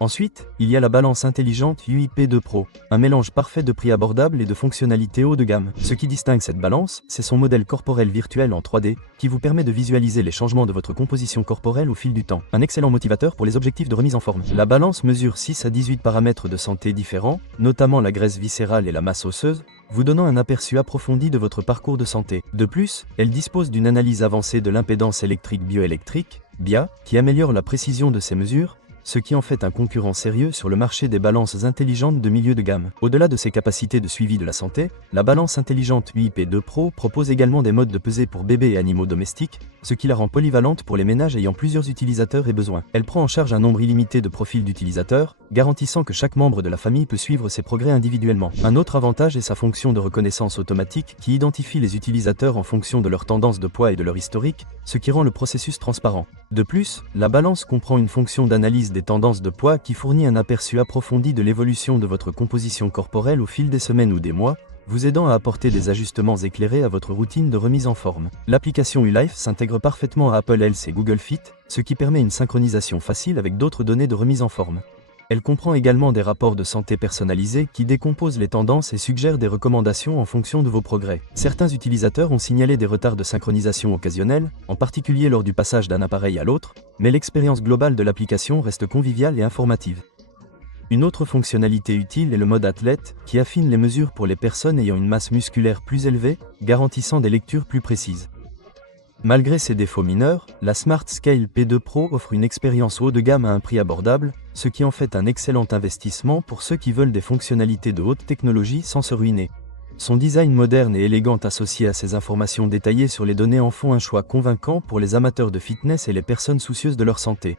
Ensuite, il y a la balance intelligente UIP2 Pro, un mélange parfait de prix abordable et de fonctionnalités haut de gamme. Ce qui distingue cette balance, c'est son modèle corporel virtuel en 3D, qui vous permet de visualiser les changements de votre composition corporelle au fil du temps. Un excellent motivateur pour les objectifs de remise en forme. La balance mesure 6 à 18 paramètres de santé différents, notamment la graisse viscérale et la masse osseuse, vous donnant un aperçu approfondi de votre parcours de santé. De plus, elle dispose d'une analyse avancée de l'impédance électrique bioélectrique, BIA, qui améliore la précision de ces mesures, ce qui en fait un concurrent sérieux sur le marché des balances intelligentes de milieu de gamme. Au-delà de ses capacités de suivi de la santé, la balance intelligente UIP2 Pro propose également des modes de pesée pour bébés et animaux domestiques, ce qui la rend polyvalente pour les ménages ayant plusieurs utilisateurs et besoins. Elle prend en charge un nombre illimité de profils d'utilisateurs, garantissant que chaque membre de la famille peut suivre ses progrès individuellement. Un autre avantage est sa fonction de reconnaissance automatique qui identifie les utilisateurs en fonction de leur tendance de poids et de leur historique, ce qui rend le processus transparent. De plus, la balance comprend une fonction d'analyse des tendances de poids qui fournit un aperçu approfondi de l'évolution de votre composition corporelle au fil des semaines ou des mois, vous aidant à apporter des ajustements éclairés à votre routine de remise en forme. L'application ULife s'intègre parfaitement à Apple Health et Google Fit, ce qui permet une synchronisation facile avec d'autres données de remise en forme. Elle comprend également des rapports de santé personnalisés qui décomposent les tendances et suggèrent des recommandations en fonction de vos progrès. Certains utilisateurs ont signalé des retards de synchronisation occasionnels, en particulier lors du passage d'un appareil à l'autre, mais l'expérience globale de l'application reste conviviale et informative. Une autre fonctionnalité utile est le mode athlète, qui affine les mesures pour les personnes ayant une masse musculaire plus élevée, garantissant des lectures plus précises. Malgré ses défauts mineurs, la Smart Scale P2 Pro offre une expérience haut de gamme à un prix abordable, ce qui en fait un excellent investissement pour ceux qui veulent des fonctionnalités de haute technologie sans se ruiner. Son design moderne et élégant associé à ses informations détaillées sur les données en font un choix convaincant pour les amateurs de fitness et les personnes soucieuses de leur santé.